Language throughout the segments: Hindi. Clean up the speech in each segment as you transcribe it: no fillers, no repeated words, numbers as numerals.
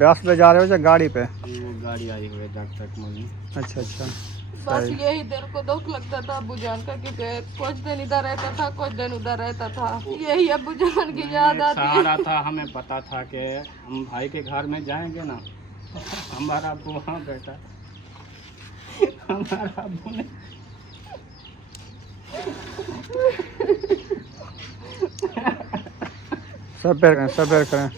ब्यास पे जा रहे हो या गाड़ी पे? वो गाड़ी आई हुई है डॉक्टर मम्मी। अच्छा अच्छा। बस यही दिल को दुख लगता था अब्बू जान का, क्योंकि कुछ दिन इधर रहता था, कुछ दिन उधर रहता था। यही अब्बू जान की याद आती है। सहारा था, हमें पता था कि हम भाई के घर में जाएंगे ना, हमारा अब्बू वहाँ बैठा, हमारा अब्बू ने सब्र करें।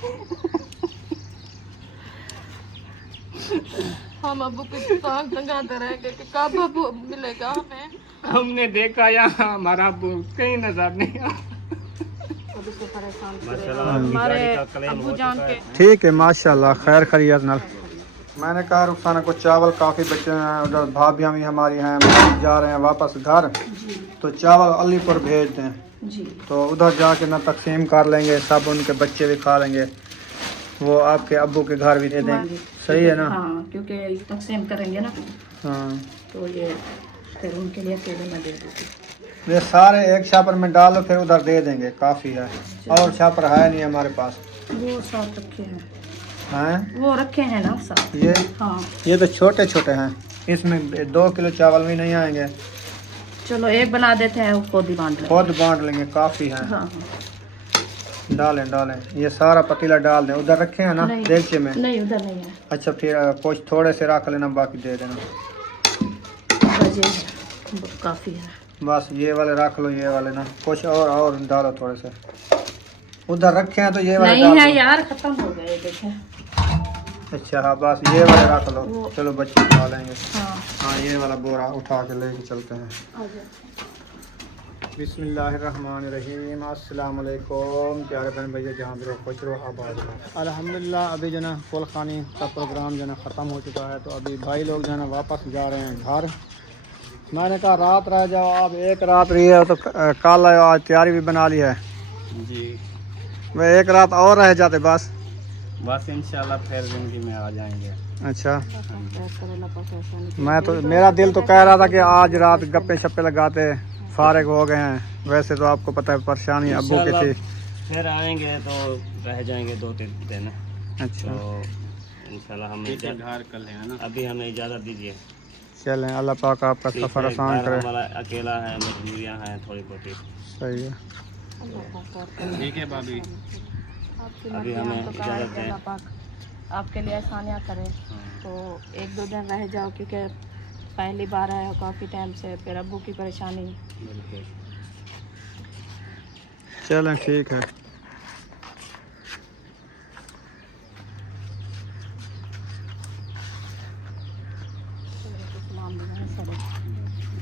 हम अब्बू की टांग टंगाते रहेंगे कि कब अब्बू मिलेगा हमें। हमने देखा यहाँ हमारा अब्बू कहीं नजर नहीं आया। हमारे अब्बू जान के ठीक है माशाल्लाह, खैर खैरियत नाल। मैंने कहा रुखसाना को चावल काफ़ी बचे हैं, उधर भाभियाँ भी हमारी हैं, जा रहे हैं वापस घर, तो चावल अलीपुर भेज दें जी। तो उधर जाके ना तकसीम कर लेंगे, सब उनके बच्चे भी खा लेंगे, वो आपके अब्बू के घर भी दे दें। सही है ना? हाँ, क्योंकि तकसीम करेंगे ना, हाँ तो ये फिर उनके लिए अकेले में दे दूँगी। ये सारे एक छापर में डालो, फिर उधर दे देंगे, काफ़ी है। और छापर है नहीं हमारे पास। वो साथ रखे हैं, हैं वो रखे हैं ना साथ। ये हाँ ये तो छोटे छोटे हैं, इसमें 2 किलो चावल भी नहीं आएंगे। चलो एक बना देते हैं, खुद ही बांट लेंगे। खुद बांट लेंगे, काफ़ी है। हाँ डालें डालें, ये सारा पतीला डाल दें। उधर रखे हैं ना नहीं, देगचे में? नहीं उधर नहीं है। अच्छा फिर कुछ थोड़े से रख लेना, बाकी दे देना। बजे है, काफ़ी है। बस ये वाले रख लो, ये वाले ना, कुछ और डालो थोड़े से। उधर रखे हैं तो ये वाले नहीं डाल है दो। यार, खत्म हो गए देखे। अच्छा हाँ, बस ये वाले रख लो, चलो बच्चे खा लेंगे। हाँ हाँ ये वाला बोरा उठा के लेके चलते हैं। बिस्मिल्लाहिर्रहमानिर्रहीम। अस्सलाम वालेकुम प्यारे बहन भैया, जहाँ भी रहो खुश रहो आबाद रहो। अल्हम्दुलिल्लाह अभी जो ना फुल खानी का प्रोग्राम जो ना ख़त्म हो चुका है, तो अभी भाई लोग जो है ना वापस जा रहे हैं घर। मैंने कहा रात रह जाओ, आप एक रात रही है तो कल आज तैयारी भी बना ली है जी, वह एक रात और रह जाते बस। बस इंशाल्लाह फिर जिंदगी में आ जाएंगे। अच्छा, मैं तो मेरा दिल तो कह रहा था कि आज रात गप्पे शप्पे लगाते, फारिग हो गए हैं। वैसे तो आपको पता है परेशानी अब्बू की थी। फिर आएंगे तो रह जाएंगे 2-3 दिन। अच्छा तो इंशाल्लाह हम घर कल है ना, अभी हमें इजाज़त दीजिए। चलें, अल्लाह पाक आपका सफ़र आसान करे। हमारा अकेला है, मजबूरियाँ हैं थोड़ी बहुत। सही है, ठीक है भाभी, अभी हमें इजाज़त दें। आपके लिए आसानियाँ करें, तो 1-2 दिन रह जाओ, क्योंकि पहली बार आए हो काफ़ी टाइम से, फिर अब्बू की परेशानी। बिल्कुल, चलें ठीक है।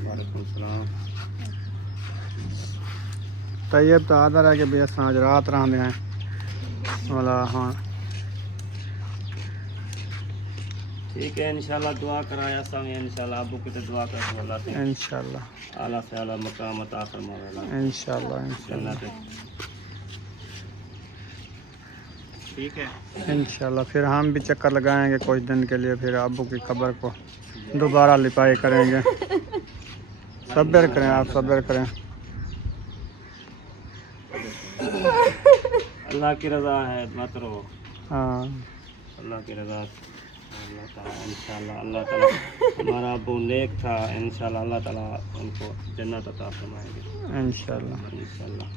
वालेकुम सलाम। तैयब तो आदर है कि भैया सांझ रात रहने हैं वाला। हाँ ठीक है, इंशाल्लाह दुआ कराया सब, इंशाल्लाह अब्बू की तो दुआ कर अल्लाह से, इंशाल्लाह आला से आला मकाम अता फरमावेगा इंशाल्लाह इंशाल्लाह जन्नत। ठीक है, इंशाल्लाह। फिर हम भी चक्कर लगाएंगे कुछ दिन के लिए, फिर अब्बू की कब्र को दोबारा लिपाई करेंगे। सब्र करें आप, सब्र करें। अल्लाह की रज़ा है, मत रो। हाँ अल्लाह की रज़ा, अल्लाह ताला इंशाल्लाह, अल्लाह ताला हमारा अब्बू नेक था, इंशाल्लाह अल्लाह ताला उनको जन्नत अता फरमाएंगे इंशाल्लाह। इंशाल्लाह।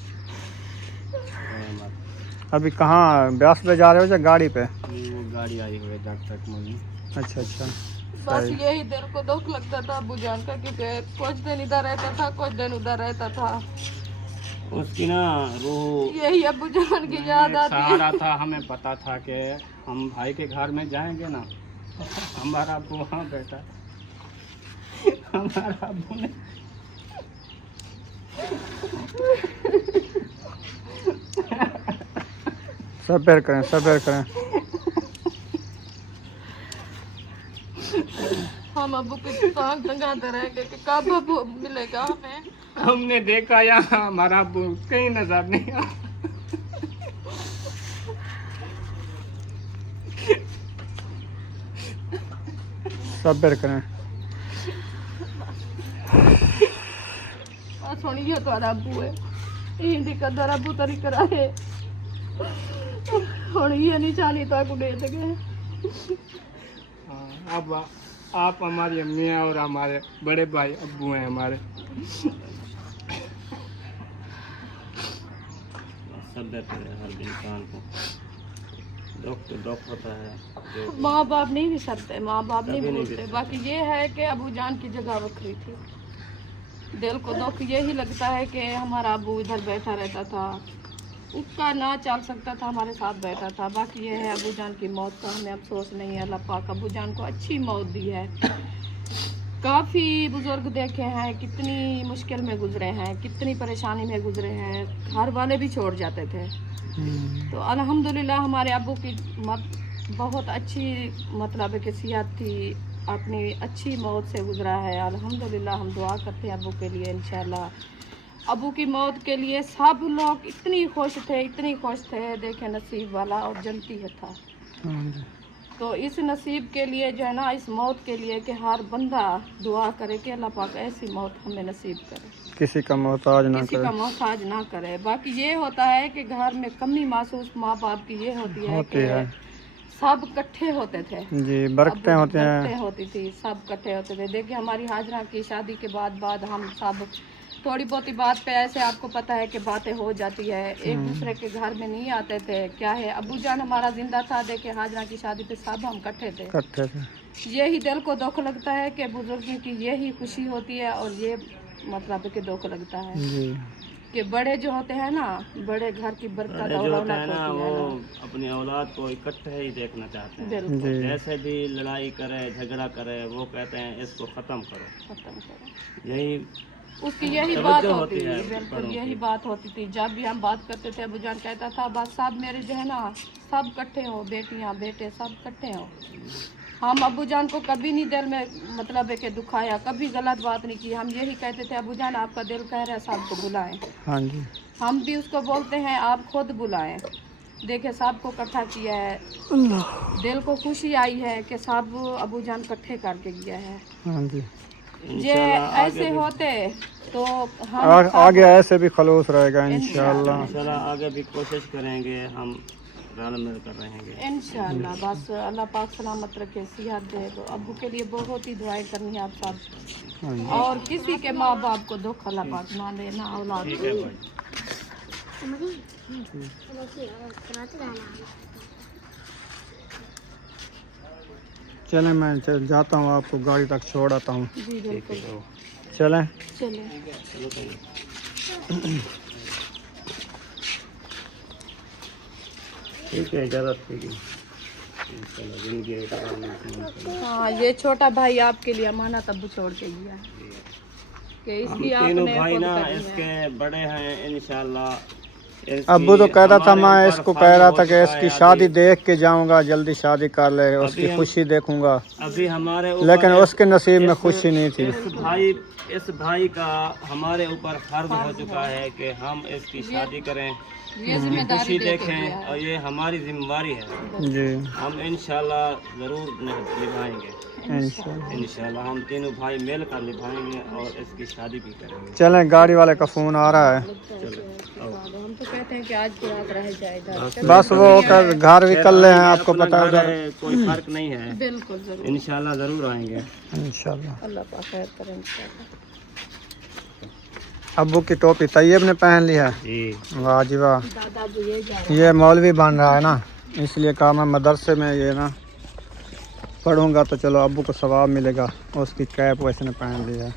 अभी कहाँ ब्यास पे जा रहे हो या गाड़ी पे? वो गाड़ी आई हुई है डॉक्टर मम्मी। अच्छा अच्छा। बस यही दिल को दुख लगता था अब्बू जान का, क्योंकि कुछ दिन इधर रहता था, कुछ दिन उधर रहता था। उसकी ना रूह, यही अब्बू जान की याद आती है। सहारा था, हमें पता था कि हम भाई के घर में जाएंगे ना, हमारा अब्बू वहाँ बैठा, हमारा अब्बू ने सब्र करें, सब्र करें। हम अब्बू की टांग टंगाते रहेंगे कि कब अब्बू मिलेगा हमें। हमने देखा यहाँ हमारा अब्बू कहीं नजर नहीं आया। सब्र करें। सुनिए तो अब्बू है, हिंदी कदर अब्बू तरी कराए, और ये नहीं चाहनी तो आपको दे देंगे। अब आप हमारी अम्मी हैं और हमारे बड़े भाई अब्बू हैं हमारे। सब देते हैं हर इंसान को, दुख होता है। माँ बाप नहीं भी सकते, माँ बाप नहीं कभी नहीं भूलते। भी बाकी ये है कि अबू जान की जगह बखरी थी। दिल को दुख यही लगता है कि हमारा अबू इधर बैठा रहता था, उसका ना चल सकता था, हमारे साथ बैठा था। बाकी ये है अबू जान की मौत का हमें अफसोस नहीं है। अल्लाह पाक अबू जान को अच्छी मौत दी है। काफ़ी बुज़ुर्ग देखे हैं, कितनी मुश्किल में गुजरे हैं, कितनी परेशानी में गुजरे हैं, घर वाले भी छोड़ जाते थे। तो अल्हम्दुलिल्लाह हमारे अबू की बहुत अच्छी मतलब कि सेहत थी, अपनी अच्छी मौत से गुजरा है। अल्हम्दुलिल्लाह हम दुआ करते हैं अबू के लिए। इंशाल्लाह अबू की मौत के लिए सब लोग इतनी खुश थे। देखें नसीब वाला और जन्नती है था। तो इस नसीब के लिए जो है ना, इस मौत के लिए कि हर बंदा दुआ करे कि अल्लाह पाक ऐसी मौत हमें नसीब करे, किसी का मोहताज ना किसी का मोहताज ना करे। बाकी ये होता है कि घर में कमी महसूस माँ बाप की ये होती है कि सब इकट्ठे होते थे जी, बरकतें होती हैं, बरकतें होती थी, सब इकट्ठे होते थे। देखिए हमारी हाजरा की शादी के बाद हम सब थोड़ी बहुत बात पे ऐसे आपको पता है कि बातें हो जाती है, एक दूसरे के घर में नहीं आते थे। क्या है अबू जान हमारा जिंदा था, देखे हाजरा की शादी पे सब हम इकट्ठे थे। यही दिल को दुख लगता है कि बुजुर्गों की यही खुशी होती है और ये मतलब कि दुख लगता है कि बड़े जो होते हैं ना, बड़े घर की बरकत जो होता है ना वो अपनी औलाद को इकट्ठे ही देखना चाहते हैं। जैसे भी लड़ाई करे झगड़ा करे वो कहते हैं इसको खत्म करो। यही उसकी यही बात होती है, बिल्कुल यही बात होती थी। जब भी हम बात करते थे अबू जान कहता था बस सब मेरे जो है ना सब इकट्ठे हो, बेटियां बेटे सब इकट्ठे हो। हम अबू जान को कभी नहीं दिल में मतलब है कि दुखाया, कभी गलत बात नहीं की। हम यही कहते थे अबू जान आपका दिल कह रहा है सबको बुलाएं। हाँ जी, हम भी उसको बोलते हैं आप खुद बुलाएं। देखे सबको इकट्ठा किया है, दिल को खुशी आई है कि सब अबू जान इकट्ठे करके गया है। हाँ जी, ये ऐसे होते तो हम आगे ऐसे भी खलूस रहेगा इंशाल्लाह। आगे भी कोशिश करेंगे, हम रल मिल कर रहेंगे इंशाल्लाह। बस अल्लाह पाक सलामत रखे, सेहत दे। तो अबू के लिए बहुत ही दुआएं करनी है आप सब, और किसी के माँ बाप को दुख अल्लाह पाक ना दे, ना औलाद। चलें मैं जाता हूँ, आपको गाड़ी तक छोड़ आता हूँ। जी बिल्कुल, चलें। चले। ठीक है, इजाज़त ठीक है। हाँ ये छोटा भाई आपके लिए अमानत अबू छोड़ के गया है कि इसकी तीनों आपने भाई खुद ना करनी है। इसके बड़े हैं इंशाल्लाह। अब्बू तो कहता था मैं इसको कह रहा था कि इसकी शादी देख के जाऊंगा, जल्दी शादी कर ले, उसकी खुशी देखूंगा। अभी हमारे लेकिन उसके नसीब में खुशी नहीं थी। इस भाई का हमारे ऊपर फर्ज हो चुका है कि हम इसकी शादी करें, ये जिम्मेदारी खुशी देखें, और ये हमारी जिम्मेदारी है जी। हम इंशाल्लाह ज़रूर निभाएंगे। इंशाल्लाह हम तीनों भाई मिल कर निभाएंगे और इसकी शादी भी करेंगे। चलें, गाड़ी वाले का फ़ोन आ रहा है। हम तो कहते हैं कि आज की रात रह जाए इधर। बस वो घर भी कर ले हैं, आपको पता है उधर कोई फर्क नहीं है। बिल्कुल जरूर, इंशाल्लाह ज़रूर आएंगे इंशाल्लाह। अल्लाह पाक खैर करें इंशाल्लाह। अब्बू की टोपी तैयब ने पहन ली है। वाह जी वाह। दादा अबू ये जा रहे ये मौलवी बन रहा है ना, इसलिए कहा मैं मदरसे में ये ना पढ़ूंगा तो चलो अब्बू को सवाब मिलेगा। उसकी कैप वैसे ने पहन ली है।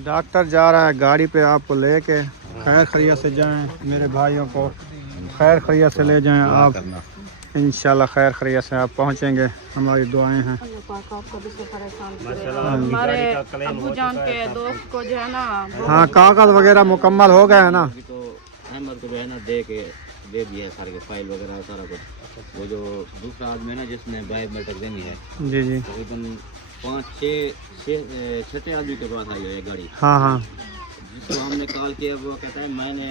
डॉक्टर जा रहा है गाड़ी पे आपको लेके। खैर खैरियत से जाएं, मेरे भाइयों को खैर खैरियत से ले जाएं आप। इंशाल्लाह खैर खैरियत से आप पहुंचेंगे, हमारी दुआएं हैं। अल्लाह पाक आपको भी से परेशान करे। हमारे अबू जान के दोस्त को जो है ना, हाँ कागज वगैरह मुकम्मल हो गए हैं ना। तो अहमद को जो है ना दे दिया है सारे फाइल वगैरह सारा कुछ। वो जो दूसरा आदमी है ना जिसने बायोमेट्रिक देनी है, जी जी, तकरीबन 5-6 छठे आदमी के पास आई है गाड़ी। हाँ हाँ, जिसको हमने कॉल किया वो कहता है मैंने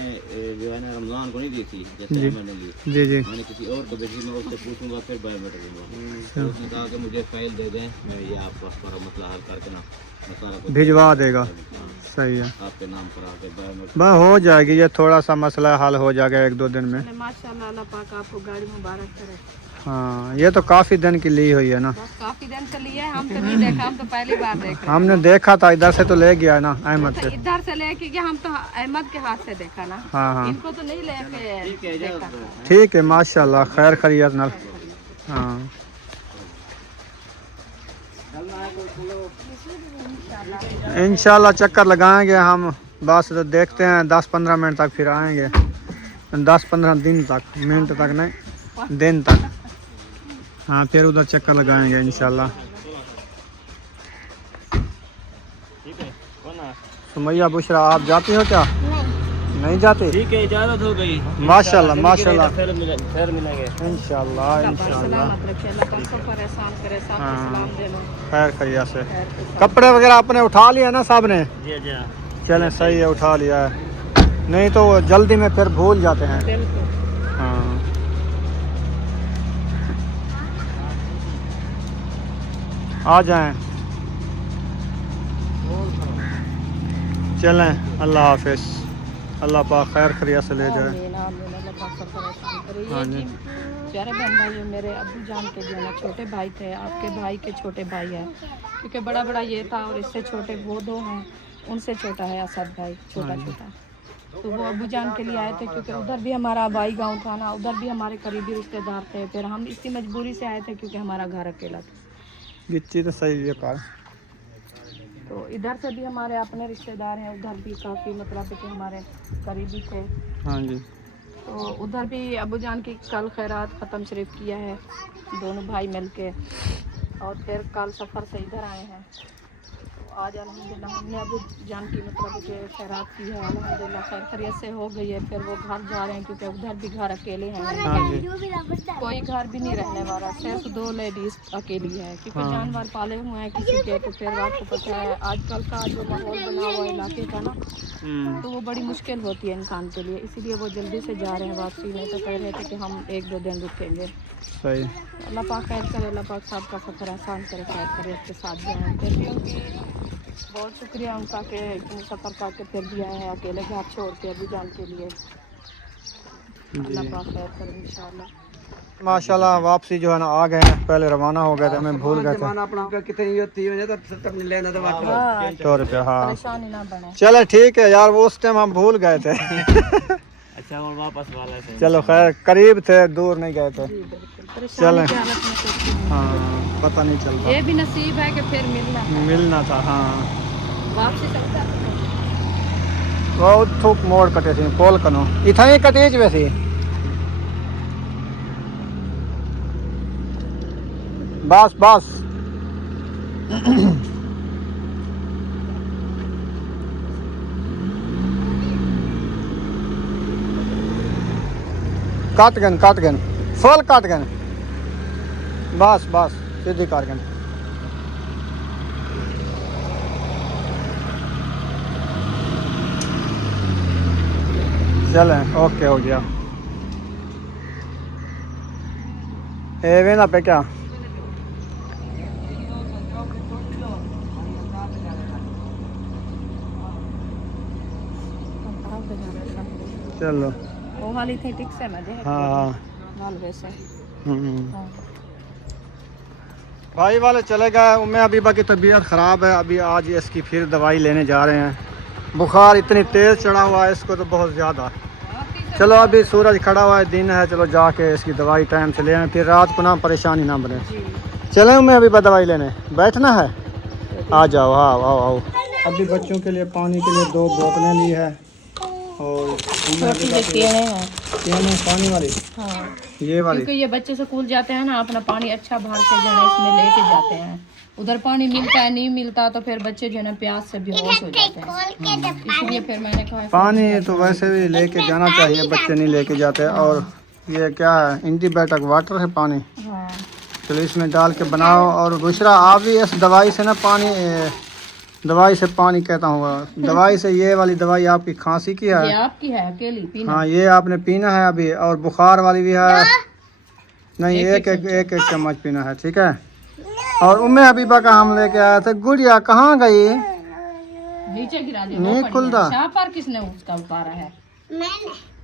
जो है ना रमज़ान को नहीं दी थी, जैसे मैंने ली, जी जी। मैंने किसी और को भेजी, मैं उससे पूछूंगा फिर बायोमेट्रिक दूंगा। तो उसने कहा कि मुझे फाइल दे दें, मैं ये आपका सारा मसला हल करके ना मैं सारा कुछ भिजवा देगा। सही है, आपके नाम पर आके बायोमेट्रिक। बस हो जाएगी, ये थोड़ा सा मसला हल हो जाएगा 1-2 दिन में। माशाल्लाह, अल्लाह पाक आपको गाड़ी मुबारक करे। हाँ, ये तो काफ़ी दिन की ली हुई है ना। बस काफी दिन से लिए, हम तो नहीं देखा, हम तो पहली बार देख रहे हैं। हमने देखा था, इधर से तो ले गया है ना अहमद तो से। इधर से लेके गया, हम तो अहमद के हाथ से देखा ना। हाँ हाँ, इनको तो नहीं लेके देखा। ठीक है, माशाल्लाह, खैर खैरियत ना। हाँ, इंशाल्लाह चक्कर लगाएंगे हम, बस तो देखते हैं 10-15 मिनट तक फिर आएंगे। 10-15 दिन तक, मिनट तक नहीं, दिन तक। हाँ, फिर उधर चक्कर लगाएंगे इंशाल्लाह। ठीक है, कौन है? सुमैया, बुशरा, आप जाती हो क्या? नहीं जाती? ठीक है, इजाज़त हो गई। माशाल्लाह माशाल्लाह, फिर मिलेंगे इंशाल्लाह इंशाल्लाह। सलामत रखे, अल्लाह पाक को परेशान करे, सबको हाँ। सलाम देना। खैर खैरियत से। कपड़े वगैरह आपने उठा लिया ना सब ने? जी जी। चलें, सही है, उठा लिया है, नहीं तो वो जल्दी में फिर भूल जाते हैं। बिल्कुल। हाँ, आ जाएं। चलें, अल्लाह हाफिज़, अल्लाह पाक खैर खैरियत से ले जाए। आमीन, आमीन, अल्लाह पाक को परेशान करे। हाँ ये जी। जी प्यारे बहन भाई, मेरे अब्बू जान के जो है ना छोटे भाई थे, आपके भाई के छोटे भाई है, क्योंकि बड़ा बड़ा ये था, और इससे छोटे वो 2 हैं, उनसे छोटा है असद भाई, छोटा छोटा। तो वो अब्बू जान के लिए आए थे, क्योंकि उधर भी हमारा भाई गांव था ना, उधर भी हमारे करीबी रिश्तेदार थे। फिर हम इसी मजबूरी से आए थे, क्योंकि हमारा घर अकेला था। गिच्ची तो सही है कार। तो इधर से भी हमारे अपने रिश्तेदार हैं, उधर भी काफ़ी मतलब कि हमारे करीबी थे। हाँ जी। तो उधर भी अबू जान की कल खैरात ख़त्म शरीफ किया है, दोनों भाई मिलके, और फिर कल सफ़र से इधर आए हैं। तो आज अल्हम्दुलिल्लाह हमने अबू जान की मतलब कि खैरात की है, अल्हम्दुलिल्लाह खैर खैरियत से हो गई है। फिर वो घर जा रहे हैं, क्योंकि उधर भी घर अकेले हैं, हाँ जी। कोई घर भी नहीं रहने वाला, सिर्फ 2 लेडीज़ अकेली है, क्योंकि हाँ। जानवर पाले हुए हैं किसी के। तो फिर आपको पता है आजकल का जो माहौल बना हुआ है इलाके का ना, तो वो बड़ी मुश्किल होती है इंसान के लिए, इसीलिए वो जल्दी से जा रहे हैं वापसी में। तो कह रहे थे कि हम 1-2 दिन रुकेंगे। सही। अल्लाह पाक खैर करे, अल्लाह पाक साहब का सफ़र आसान करे, खैर करे, उसके साथ जाएँ। कहती हूँ कि बहुत शुक्रिया उनका कि इतने सफ़र करके फिर भी आए हैं, अकेले घर छोड़ के अभी जान के लिए। अल्लाह पाक खैर करे इंशाल्लाह। माशाल्लाह, वापसी जो है ना आ गए हैं, पहले रवाना हो गए थे, हमें भूल गए थे। हाँ, 100 रुपया, हाँ। परेशानी ना बने। चले, ठीक है यार, वो उस टाइम हम भूल गए थे। अच्छा, और वापस वाला से चलो खैर, करीब थे, दूर नहीं गए थे। जी बिल्कुल, चलें। परेशानी की हालत में सोचती हूँ। हाँ, पता नहीं चलता, ये भी नसीब है कि फिर मिलना था। हाँ, वापसी सकता है। वो थूक मोड़ कटे थी, पोल कनो इतना ही कटेज वैसे। बस बस। काट गन फल काट गन, बस बस सीधी काट गन। चलें, ओके हो गया। वेना पे क्या चलो। वो वाली थी ठीक से ना जे हाँ मालवे से। हाँ। भाई वाले चले गए। उम्मे हबीबा की तबीयत ख़राब है, अभी आज इसकी फिर दवाई लेने जा रहे हैं। बुखार इतनी तेज़ चढ़ा हुआ है इसको तो बहुत ज़्यादा। चलो, अभी सूरज खड़ा हुआ है, दिन है, चलो जाके इसकी दवाई टाइम से ले आए, फिर रात को ना परेशानी ना बने। चलें उम्मे हबीबा दवाई लेने, बैठना है, आ जाओ। हाँ, आओ आओ। अभी बच्चों के लिए पानी के लिए 2 बोतलें ली है, और केने पानी वाली, हाँ, ये वाली। क्योंकि ये बच्चे स्कूल जाते हैं ना, अपना पानी अच्छा भर के जो है इसमें लेके जाते हैं। उधर पानी मिलता है, नहीं मिलता तो फिर बच्चे जो है ना प्यास से बेहोश हो जाते हैं। इसलिए फिर मैंने कहा पानी तो वैसे भी लेके जाना चाहिए, बच्चे नहीं लेके जाते। और ये क्या है, एंटीबायोटिक वाटर है पानी, हाँ चलो इसमें डाल के बनाओ। और दूसरा, आप भी इस दवाई से ना पानी दवाई से पानी कहता हूँ, दवाई से ये वाली दवाई आपकी खांसी की ये है। आपकी है अकेली पीना। हाँ ये आपने पीना है अभी, और बुखार वाली भी है। नहीं, एक चम्मच पीना है, ठीक है। और उम्मे हबीबा का हम लेके आए थे। गुड़िया कहाँ गई? नीचे गिरा दिया। नहीं खुलता। शापर किसने उसका उतारा है?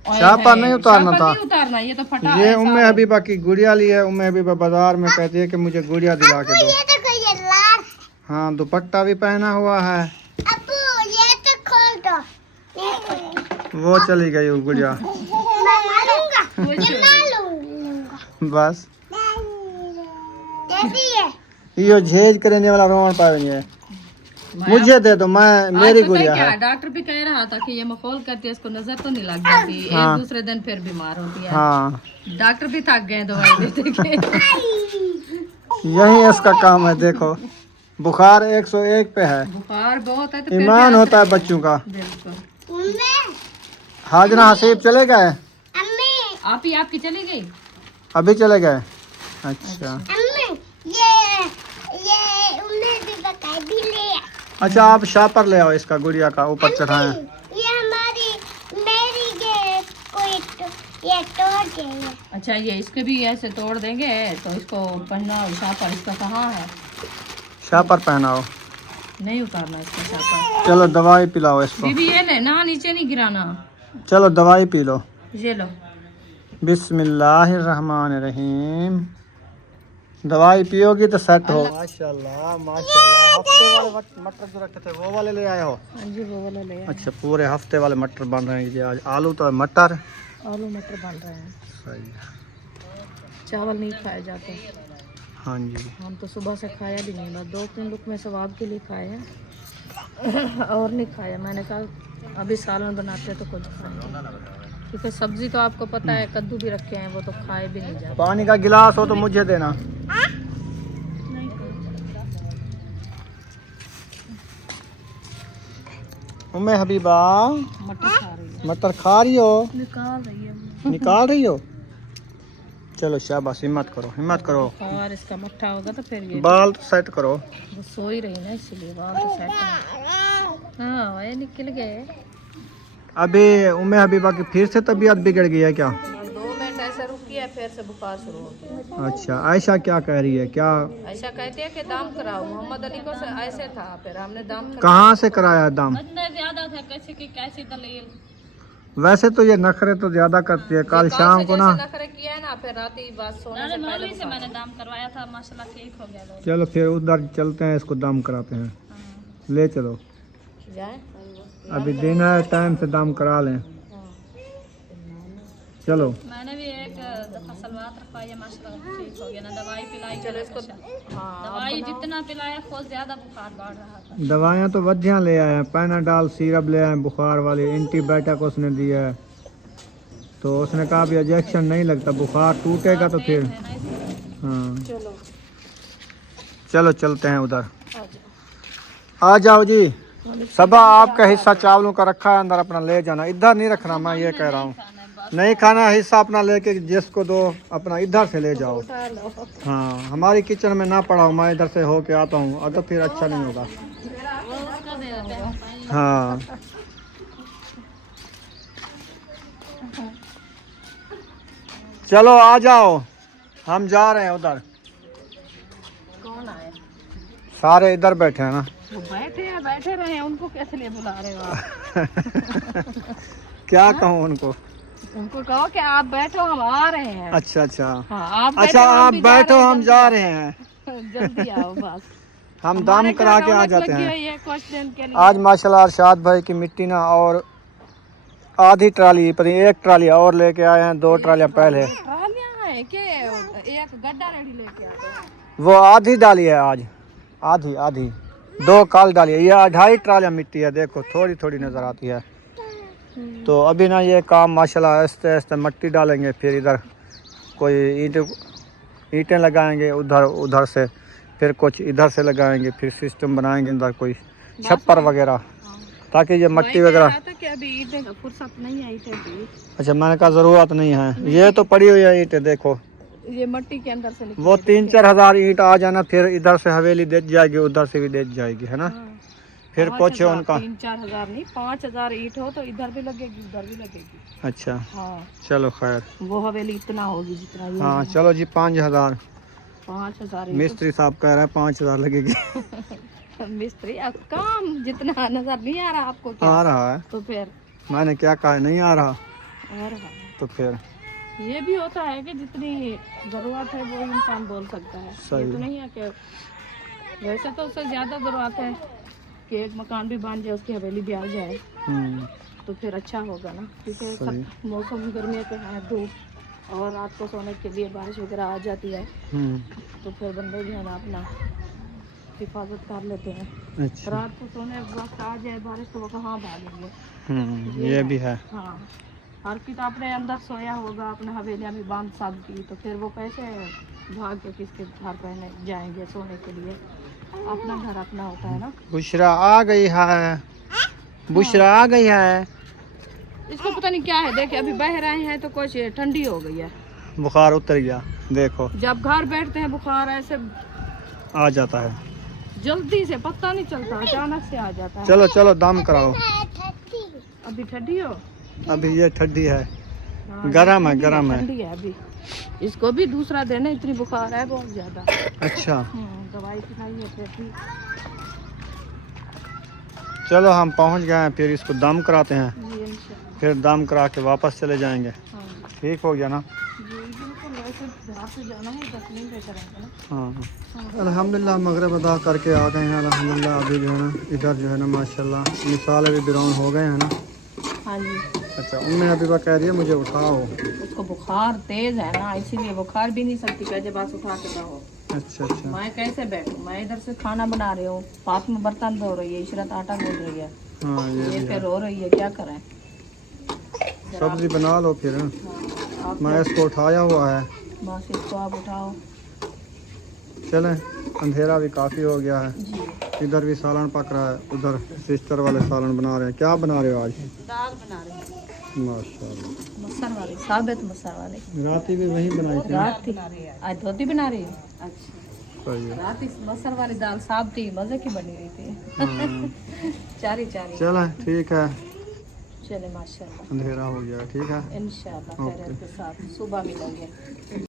शापर नहीं उतारना था, नहीं उतारना, ये तो फटा ये है उम्मे सारा। हबीबा की गुड़िया ली है। उम्मे हबीबा बाजार में कहती है कि मुझे गुड़िया दिला के दो। हाँ दुपट्टा भी पहना हुआ है। ये तो खोल दो। वो चली गई वो गुड़िया। बस यो झेज करने वाला रोन पाएंगे है। मुझे दे दो, मैं मेरी गुड़िया है। डॉक्टर भी कह रहा था कि ये मखौल करती है, इसको नजर तो नहीं लग जाती। हाँ। एक दूसरे दिन फिर बीमार होती है। हाँ डॉक्टर भी थक गए दवाई देते के। यही इसका काम है। देखो बुखार 101 पे है। बुखार बहुत है तो फिर ईमान भी होता है बच्चों का। बिल्कुल। हाजना हसीब चले गए? आप ही आपकी चली गई? अभी चले गए? अच्छा अच्छा, आप शापर ले आओ इसका, गुड़िया का ऊपर चढ़ाएं। ये हमारी मेरी ये तोड़ देंगे। अच्छा ये इसके भी ऐसे तोड़ देंगे तो इसको पहनाओ शापर। इसका कहाँ है? शापर पहनाओ। नहीं उतारना इसका शापर। चलो दवाई पिलाओ इसको। दीदी ये ले ना, नीचे नहीं गिराना। चलो दवाई पी लो। ये लो। बिस्मिल्लाहिर्रहमानिर्रहीम। दवाई पियोगी तो सेट हो। माशाल्लाह माशाल्लाह। हफ्ते वाले मटर जो रखे थे वो वाले ले आए हो? हाँ जी वो वाला ले। अच्छा, पूरे हफ्ते वाले मटर बन रहे हैं जी आज। आलू तो मटर, आलू मटर बन रहे हैं। सही है। चावल नहीं खाए जाते। हाँ जी। हम तो सुबह से खाया भी नहीं, बस 2-3 लुक में सवाब के लिए खाए हैं। और नहीं खाया। मैंने कहा अभी सालन बनाते तो खुद खाएंगे, क्योंकि सब्जी तो आपको पता है कद्दू भी रखे हैं, वो तो खाए भी नहीं जाते। पानी का गिलास हो तो मुझे देना। उम्मे हबीबा मटर खा रही है। मटर खा रही हो? निकाल रही है। निकाल रही हो? चलो शाबाश, हिम्मत करो हिम्मत करो। और इसका मट्ठा होगा तो फिर ये बाल तो सेट करो। वो सो ही रही ना, इसलिए बाल तो सेट है। हाँ ये निकल गए। अभी उम्मे हबीबा की फिर से तबीयत बिगड़ गई है क्या? 2 मिनट ऐसा रुकी है, फिर से बुखार शुरू हो गया। अच्छा, आयशा क्या कह रही है? क्या ऐसा कहती है कि दाम कराओ। मोहम्मद अली को से ऐसे था, फिर हमने दाम कहाँ से कराया दाम? इतना ज्यादा था, कैसे की कैसी दलील। वैसे तो ये नखरे तो ज्यादा करती है। कल शाम को ना नखरे किया है ना, फिर रात ही बात सोने से पहले से मैंने दाम करवाया था, माशाल्लाह ठीक हो गया। चलो फिर उधर चलते हैं, इसको दाम कराते हैं। ले चलो, जाए अभी दिन है, टाइम से दाम करा लें। चलो। मैंने भी एक दफा सलवार रखवाई है, माशाल्लाह ठीक हो गया ना। दवाई पिलाई, चलो इसको दवाई जितना पिलाया खुद ज्यादा बुखार बढ़ रहा था। दवाइयाँ तो वधिया ले आए हैं, पैनाडॉल सिरप ले आए हैं बुखार वाली, एंटीबायोटिक उसने दिया है। तो उसने कहा भी इंजेक्शन नहीं लगता, बुखार टूटेगा तो फिर। हाँ चलो चलते हैं उधर। आ जाओ जी। सबा आपका हिस्सा चावलों का रखा है अंदर, अपना ले जाना। इधर नहीं रखना, मैं ये कह रहा हूँ। नहीं खाना हिस्सा अपना लेके जिसको दो, अपना इधर से ले जाओ। हाँ हमारी किचन में ना पड़ाओ, मैं इधर से होके आता हूँ, और तो फिर अच्छा नहीं होगा। हाँ चलो आ जाओ, हम जा रहे हैं उधर। कौन आए? सारे इधर बैठे हैं ना। वो बैठे रहे हैं, उनको कैसे लिए बुला रहे हो आप? क्या कहूँ उनको? उनको कहो कि आप बैठो, हम आ रहे हैं। अच्छा अच्छा। हाँ, आप अच्छा आप बैठो, हम जा रहे हैं। जल्दी आओ बस। हम दाम करा के आ जाते हैं। ये क्वेश्चन के लिए आज माशाल्लाह अरशाद भाई की मिट्टी ना, और आधी ट्राली पर एक ट्राली और लेके आए हैं, 2 ट्रालियां पहले। ट्रालियां हैं कि एक गड्ढा रेडी लेके आते हैं? वो आधी डाली है आज, आधी आधी 2 काल डाली है। ये 2.5 ट्रालियां मिट्टी है, देखो थोड़ी थोड़ी नजर आती है। तो अभी ना ये काम माशाल्लाह आहिस्ते आहिस्ते मट्टी डालेंगे, फिर इधर कोई ईंटें लगाएंगे, उधर से फिर कुछ इधर से लगाएंगे, फिर सिस्टम बनाएंगे इधर कोई छप्पर वगैरह, ताकि ये मट्टी वगैरह। कि अभी ईंटें का फुर्सत नहीं आई थी। अच्छा मैंने कहा ज़रूरत नहीं है, ये तो पड़ी हुई है ईंटें, देखो ये मट्टी के अंदर से वो 3-4 हज़ार ईंट आ जाना, फिर इधर से हवेली दे जाएगी, उधर से भी दे जाएगी, है ना। फिर कुछ है उनका 3-4 हज़ार नहीं, 5,000 ईंट हो तो इधर भी लगेगी उधर भी लगेगी। अच्छा हाँ चलो खैर। वो हवेली इतना होगी जितना ये हाँ है। चलो जी 5,000 5,000 मिस्त्री साहब कह रहा है 5,000 लगेगी। मिस्त्री अब काम जितना नजर नहीं आ रहा आपको क्या? आ रहा है, तो फिर मैंने क्या कहा नहीं आ रहा, आ रहा है। तो फिर ये भी होता है कि जितनी ज़रूरत है वो इंसान बोल सकता है। सही। ये तो नहीं है कि वैसे तो उससे ज़्यादा ज़रूरत है कि एक मकान भी बन जाए, उसकी हवेली भी आ जाए तो फिर अच्छा होगा ना, क्योंकि सही। सब मौसम गर्मी पे है, धूप और रात को सोने के लिए बारिश वगैरह आ जाती है तो फिर बंदे जो है ना अपना हिफाजत कर लेते हैं। अच्छा रात को सोने वक्त आ जाए बारिश तो वो कहाँ भागेंगे। ये भी है। हाँ, हर की तो अपने अंदर सोया होगा, अपने हवेलियाँ में बांध साध की, तो फिर वो कैसे भाग के किसके घर पहने जाएंगे सोने के लिए। अपना घर अपना होता है ना। बुशरा आ गई है, बुशरा आ गई है। इसको पता नहीं क्या है, देखिए अभी बह रहे हैं तो कुछ ठंडी हो गई है, बुखार उतर गया, देखो जब घर बैठते हैं बुखार ऐसे आ जाता है। जल्दी से पता नहीं चलता, अचानक से आ जाता है। चलो चलो दम कराओ, अभी ठंडी हो, अभी ये ठंडी है, हाँ, गरम है, गरम है। ठंडी है अभी। इसको भी दूसरा देना, इतनी बुखार है बहुत ज्यादा। अच्छा दवाई खिलाई है फिर भी। चलो हम पहुंच गए हैं, फिर इसको दम कराते हैं, जी इंशाल्लाह। फिर दम करा के वापस चले जाएंगे। हाँ ठीक हो गया ना? जी बिल्कुल, वैसे घर से जाना है 10 मिनट पे करेंगे ना। हाँ अल्हम्दुलिल्लाह मगरिब अदा करके आ गए हैं अल्हम्दुलिल्लाह। अभी जो है ना इधर जो है ना माशाल्लाह मिसाल अभी ब्राउन हो गए हैं ना। हाँ जी, अच्छा उम्मीद अभी वह कह रही है मुझे उठाओ। उसको बुखार तेज है ना, इसीलिए बुखार भी नहीं सकती, कहते बस उठा के दो। अच्छा अच्छा मैं कैसे बैठूं, मैं इधर से खाना बना रही हूँ, पास में बर्तन धो रही है, इशरत आटा गूंद रही है, हाँ ये ये भी फिर है। रो रही है, क्या करें। सब्जी बना लो फिर। हाँ, आप मैं इसको उठाया हुआ है। बस इसको आप उठाओ। चलें अंधेरा भी काफ़ी हो गया है। जी इधर भी सालन पक रहा है, उधर सिस्टर वाले सालन बना रहे हैं। क्या बना रहे हो आज? दाल बना रही हूँ, माशाल्लाह। मसर वाली, साबित मसर वाली। रात भी वही बनाई थी। रात थी, आज धोती बना रही हूँ। अच्छा, सही है। रात इस मसर वाली दाल साब थी, मजे की बनी हुई थी। हाँ। चारी चलें ठीक है, चले माशाल्लाह, अंधेरा हो गया, ठीक है। इंशाल्लाह खैरियत के साथ सुबह मिलेंगे।